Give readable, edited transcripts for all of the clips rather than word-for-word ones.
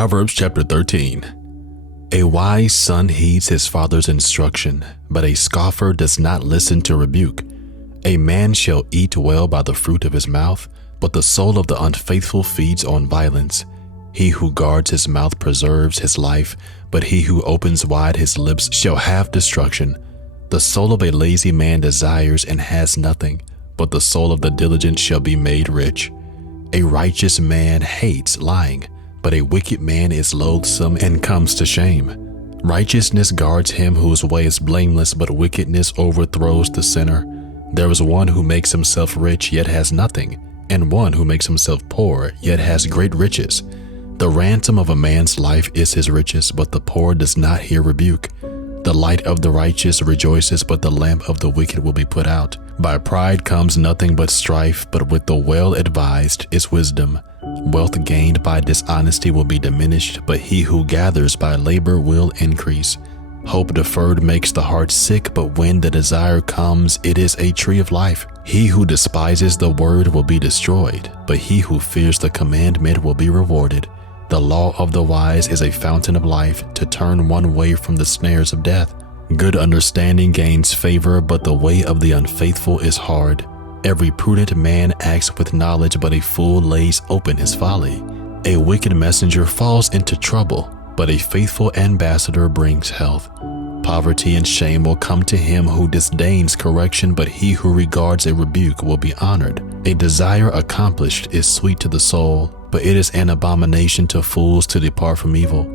Proverbs chapter 13. A wise son heeds his father's instruction, but a scoffer does not listen to rebuke. A man shall eat well by the fruit of his mouth, but the soul of the unfaithful feeds on violence. He who guards his mouth preserves his life, but he who opens wide his lips shall have destruction. The soul of a lazy man desires and has nothing, but the soul of the diligent shall be made rich. A righteous man hates lying, but a wicked man is loathsome and comes to shame. Righteousness guards him whose way is blameless, but wickedness overthrows the sinner. There is one who makes himself rich yet has nothing, and one who makes himself poor yet has great riches. The ransom of a man's life is his riches, but the poor does not hear rebuke. The light of the righteous rejoices, but the lamp of the wicked will be put out. By pride comes nothing but strife, but with the well-advised is wisdom. Wealth gained by dishonesty will be diminished, but he who gathers by labor will increase. Hope deferred makes the heart sick, but when the desire comes, it is a tree of life. He who despises the word will be destroyed, but he who fears the commandment will be rewarded. The law of the wise is a fountain of life, to turn one away from the snares of death. Good understanding gains favor, but the way of the unfaithful is hard. Every prudent man acts with knowledge, but a fool lays open his folly. A wicked messenger falls into trouble, but a faithful ambassador brings health. Poverty and shame will come to him who disdains correction, but he who regards a rebuke will be honored. A desire accomplished is sweet to the soul, but it is an abomination to fools to depart from evil.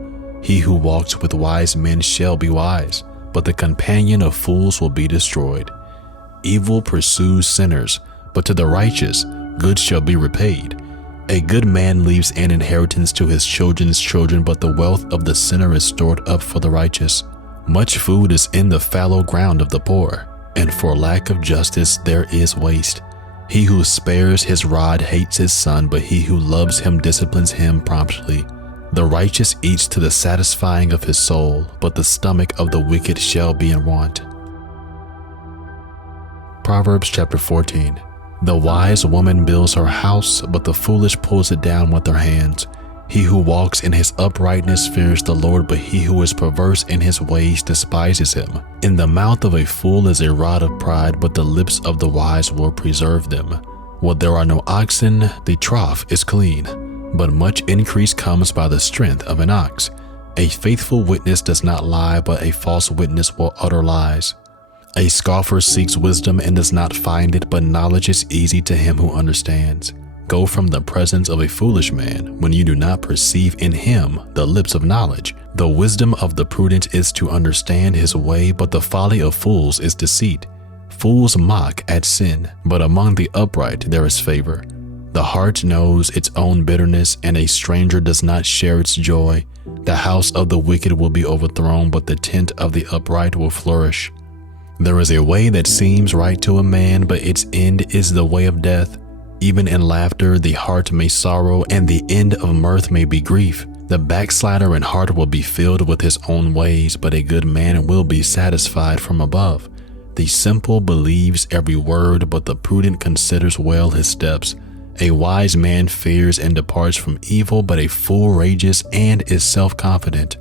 He who walks with wise men shall be wise, but the companion of fools will be destroyed. Evil pursues sinners, but to the righteous good shall be repaid. A good man leaves an inheritance to his children's children, but the wealth of the sinner is stored up for the righteous. Much food is in the fallow ground of the poor, and for lack of justice there is waste. He who spares his rod hates his son, but he who loves him disciplines him promptly. The righteous eats to the satisfying of his soul, but the stomach of the wicked shall be in want. Proverbs chapter 14. The wise woman builds her house, but the foolish pulls it down with her hands. He who walks in his uprightness fears the Lord, but he who is perverse in his ways despises him. In the mouth of a fool is a rod of pride, but the lips of the wise will preserve them. Where there are no oxen, the trough is clean, but much increase comes by the strength of an ox. A faithful witness does not lie, but a false witness will utter lies. A scoffer seeks wisdom and does not find it, but knowledge is easy to him who understands. Go from the presence of a foolish man when you do not perceive in him the lips of knowledge. The wisdom of the prudent is to understand his way, but the folly of fools is deceit. Fools mock at sin, but among the upright there is favor. The heart knows its own bitterness, and a stranger does not share its joy. The house of the wicked will be overthrown, but the tent of the upright will flourish. There is a way that seems right to a man, but its end is the way of death. Even in laughter the heart may sorrow, and the end of mirth may be grief. The backslider in heart will be filled with his own ways, but a good man will be satisfied from above. The simple believes every word, but the prudent considers well his steps. A wise man fears and departs from evil, but a fool rages and is self-confident.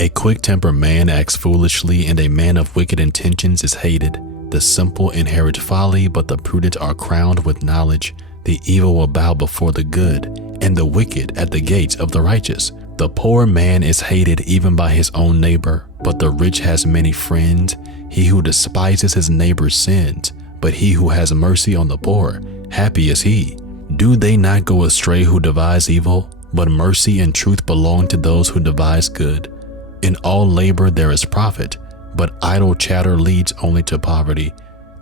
A quick-tempered man acts foolishly, and a man of wicked intentions is hated. The simple inherit folly, but the prudent are crowned with knowledge. The evil will bow before the good, and the wicked at the gates of the righteous. The poor man is hated even by his own neighbor, but the rich has many friends. He who despises his neighbor sins, but he who has mercy on the poor, happy is he. Do they not go astray who devise evil? But mercy and truth belong to those who devise good. In all labor there is profit, but idle chatter leads only to poverty.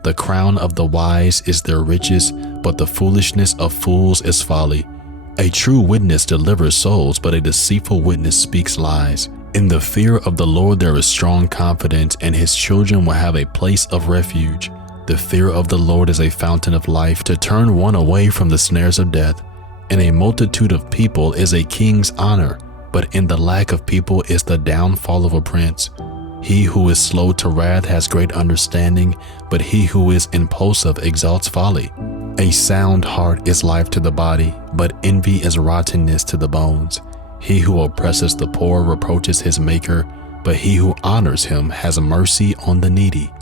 The crown of the wise is their riches, but the foolishness of fools is folly. A true witness delivers souls, but a deceitful witness speaks lies. In the fear of the Lord there is strong confidence, and his children will have a place of refuge. The fear of the Lord is a fountain of life, to turn one away from the snares of death. In a multitude of people is a king's honor, but in the lack of people is the downfall of a prince. He who is slow to wrath has great understanding, but he who is impulsive exalts folly. A sound heart is life to the body, but envy is rottenness to the bones. He who oppresses the poor reproaches his maker, but he who honors him has mercy on the needy.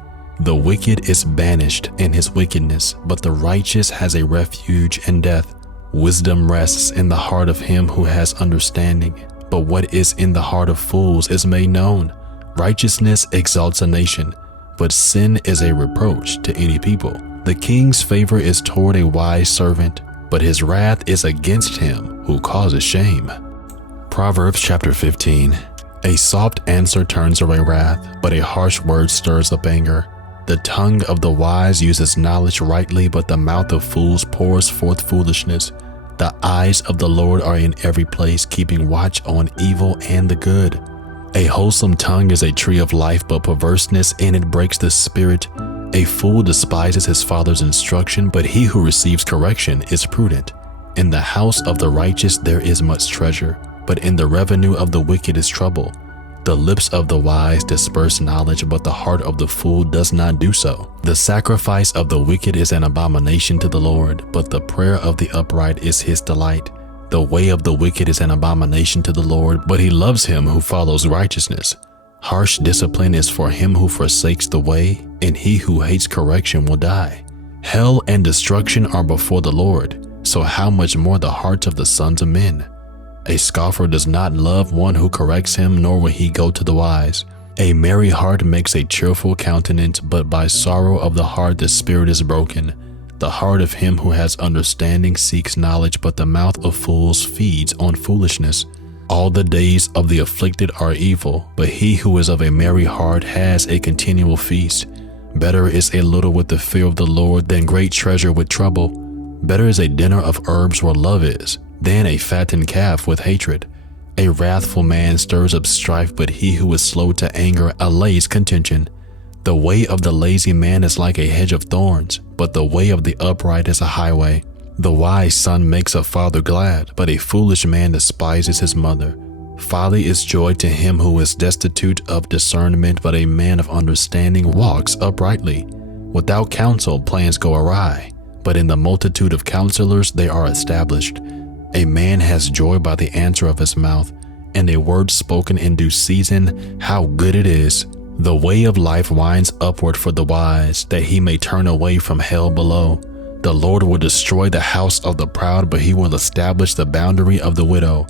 The wicked is banished in his wickedness, but the righteous has a refuge in death. Wisdom rests in the heart of him who has understanding, but what is in the heart of fools is made known. Righteousness exalts a nation, but sin is a reproach to any people. The king's favor is toward a wise servant, but his wrath is against him who causes shame. Proverbs chapter 15. A soft answer turns away wrath, but a harsh word stirs up anger. The tongue of the wise uses knowledge rightly, but the mouth of fools pours forth foolishness. The eyes of the Lord are in every place, keeping watch on evil and the good. A wholesome tongue is a tree of life, but perverseness in it breaks the spirit. A fool despises his father's instruction, but he who receives correction is prudent. In the house of the righteous there is much treasure, but in the revenue of the wicked is trouble. The lips of the wise disperse knowledge, but the heart of the fool does not do so. The sacrifice of the wicked is an abomination to the Lord, but the prayer of the upright is his delight. The way of the wicked is an abomination to the Lord, but he loves him who follows righteousness. Harsh discipline is for him who forsakes the way, and he who hates correction will die. Hell and destruction are before the Lord, so how much more the hearts of the sons of men? A scoffer does not love one who corrects him, nor will he go to the wise. A merry heart makes a cheerful countenance, but by sorrow of the heart the spirit is broken. The heart of him who has understanding seeks knowledge, but the mouth of fools feeds on foolishness. All the days of the afflicted are evil, but he who is of a merry heart has a continual feast. Better is a little with the fear of the Lord than great treasure with trouble. Better is a dinner of herbs where love is, than a fattened calf with hatred. A wrathful man stirs up strife, but he who is slow to anger allays contention. The way of the lazy man is like a hedge of thorns, but the way of the upright is a highway. The wise son makes a father glad, but a foolish man despises his mother. Folly is joy to him who is destitute of discernment, but a man of understanding walks uprightly. Without counsel plans go awry, but in the multitude of counselors they are established. A man has joy by the answer of his mouth, and a word spoken in due season, how good it is. The way of life winds upward for the wise, that he may turn away from hell below. The Lord will destroy the house of the proud, but he will establish the boundary of the widow.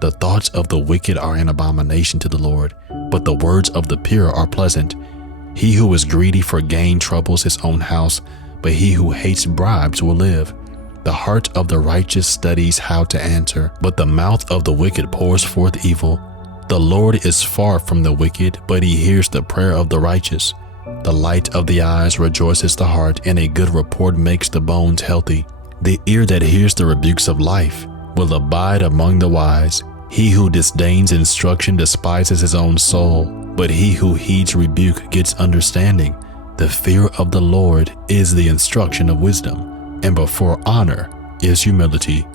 The thoughts of the wicked are an abomination to the Lord, but the words of the pure are pleasant. He who is greedy for gain troubles his own house, but he who hates bribes will live. The heart of the righteous studies how to answer, but the mouth of the wicked pours forth evil. The Lord is far from the wicked, but he hears the prayer of the righteous. The light of the eyes rejoices the heart, and a good report makes the bones healthy. The ear that hears the rebukes of life will abide among the wise. He who disdains instruction despises his own soul, but he who heeds rebuke gets understanding. The fear of the Lord is the instruction of wisdom, and before honor is humility.